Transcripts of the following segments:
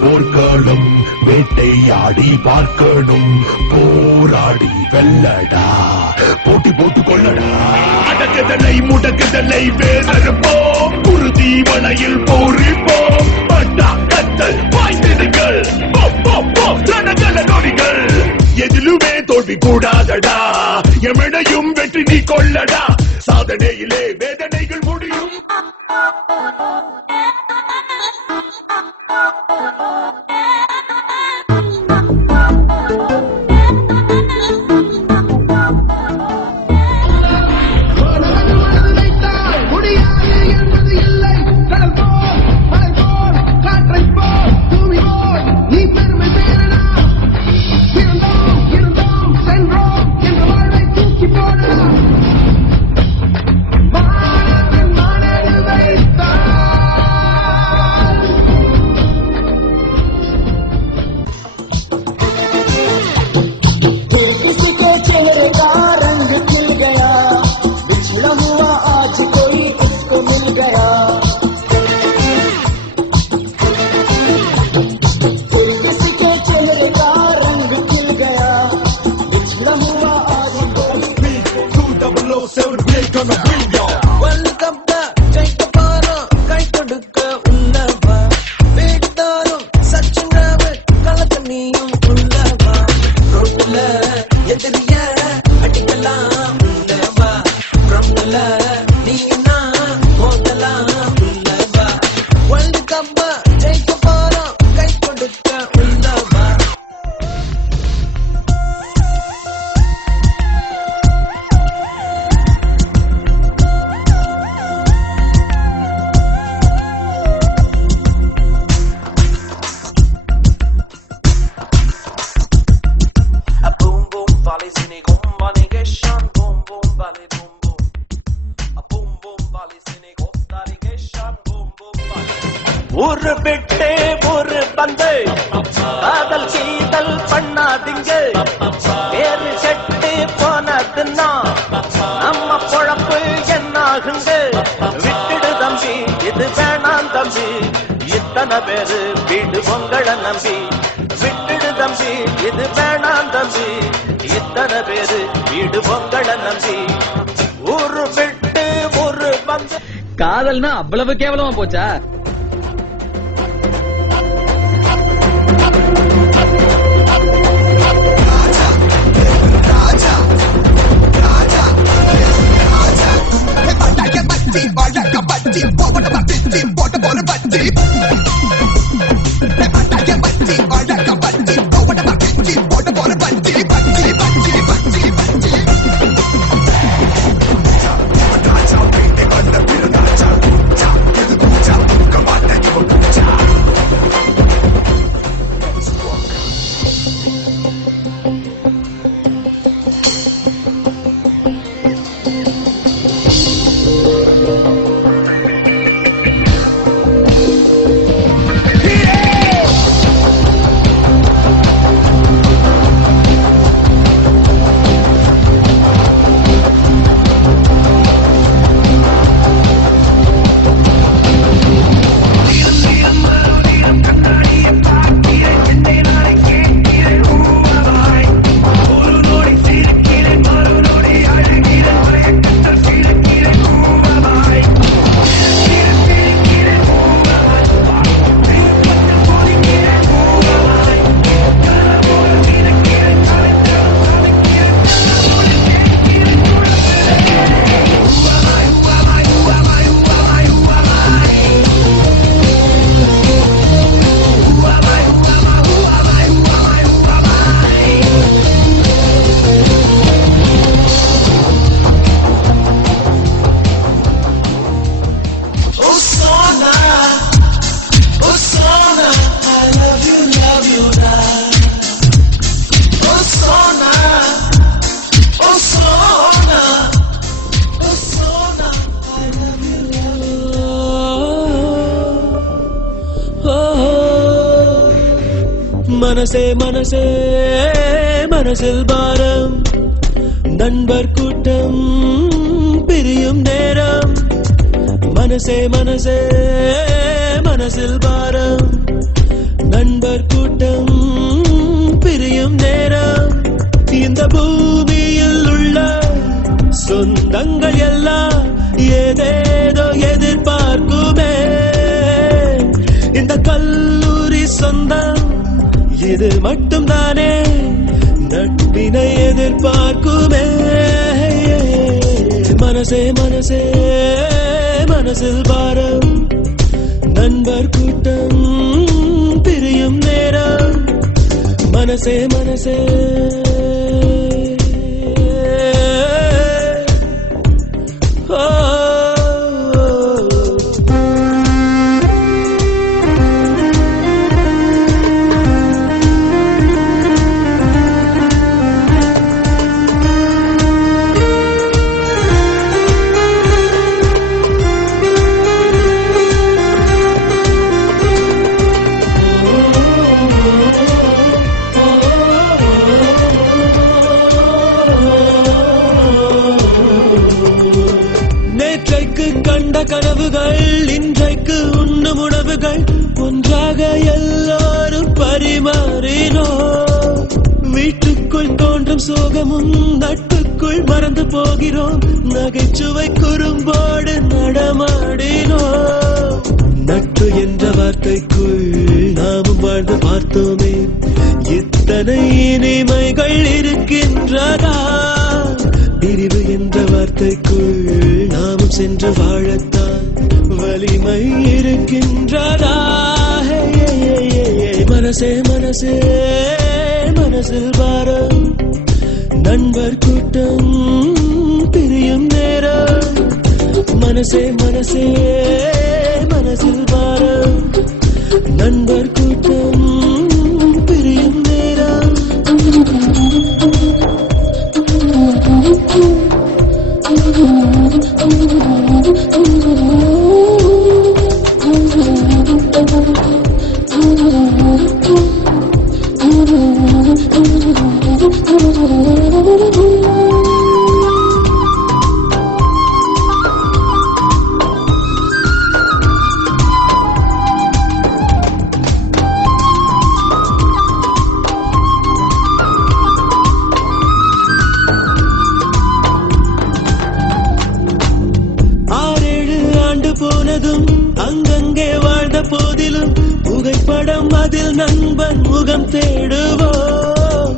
போர்க்களம் வேட்டையாடி பார்க்கணும் போராடி வெல்லடா போட்டி போட்டு கொள்ளடா அடக்குதலை முடக்குதலை வேறறுப்போம் குருதி வலையில் போரிப்போம் பட்டா கத்தல் வாய்ந்திடுங்கள் ரணகல நொடிகள் எதிலுமே தோல்வி கூடாதடா எமனையும் வெற்றி நீ கொள்ளடா சாதனையிலே வேதனைகள் முடியும் ஒரு விட்டு ஒரு பந்து காதல் சீதல் பண்ணாதீங்க வேறு செட்டு போனதுன்னா நம்ம பொழப்பு என்னாகுங்க விட்டுடு தம்பி இது வேணாம் தம்பி இத்தனை பேரு வீடு பொங்கலை நம்பி விட்டுடு தம்பி இது வேணாம் தம்பி இத்தனை பேரு வீடு பொங்கலை நம்பி ஒரு விட்டு ஒரு பந்து காதல்னா அவ்வளவு கேவலமா போச்சா மனசே மனசே மனசில் பாரம் நண்பர் கூட்டம் பிரியும் நேரம் மனசே மனசே மனசில் பாரம் சொந்தம் இது மட்டும் தானே நட்பினை எதிர்பார்க்குமே மனசே மனசே மனசில் பாரம் நண்பர் கூட்டம் பிரியும் நேரம் மனசே மனசே கண்ட கனவுகள் இன்றைக்கு உண்ணும் உணவுகள் ஒன்றாக எல்லாரும் பரிமாறினோ வீட்டுக்குள் தோன்றும் சோகமும் நட்புக்குள் மறந்து போகிறோம் நகைச்சுவை குறும்போடு நடமாடினோ நட்பு என்ற வார்த்தைக்குள் நாமும் வாழ்ந்து பார்த்தோமே இத்தனை இனிமைகள் இருக்கின்றதா பிரிவு என்ற வார்த்தைக்குள் நாமும் சென்று வாழத்தான் வலிமை இருக்கின்றதா மனசே மனசே மனசில் பாரம் நண்பர் கூட்டம் பிரியும் நேரம் மனசே மனசே மனசில் பாரம் நண்பர் கூட்டம் பிரியும் நேரம் போனதும் அங்கங்கே வாழ்ந்த போதிலும் புகைப்படம் அதில் நண்பன் முகம் தேடுவோம்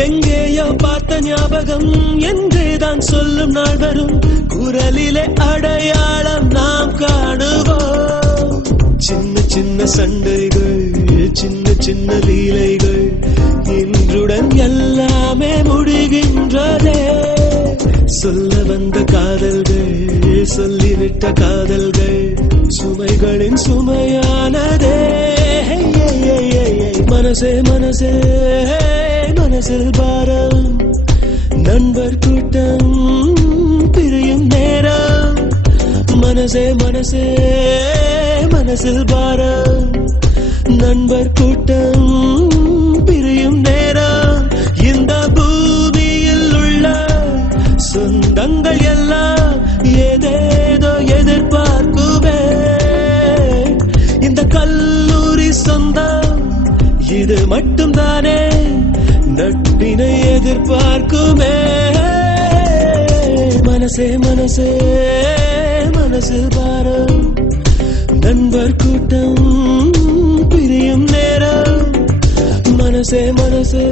எங்கேயோ பார்த்த ஞாபகம் என்றேதான் சொல்லும் நாள் வரும் குரலிலே அடையாளம் நாம் காணுவோம் சின்ன சின்ன சண்டைகள் சின்ன சின்ன லீலைகள் இன்றுடன் எல்லாமே முடிகின்றதே சொல்ல வந்த காதல்கள் சொல்லிவிட்ட காதல்கள் சுமைகளின் சுமையானதே மனசே மனசே மனசில் பாரம் நண்பர் கூட்டம் பிரியும் நேரம் மனசே மனசே மனசில் பாரம் நண்பர் கூட்டம் பிரியும் நேரம் இந்த பூமியில் உள்ள சொந்தங்கள் எல்லாம் ஏதேதோ எதிர்பார்க்குமே இந்த கல்லூரி சொந்தம் இது மட்டும் தானே நட்பினை எதிர்பார்க்குமே மனசே மனசே மனசில் பாரம் நண்பர் கூட்டம் பிரியும் நேரம் மனசே மனசே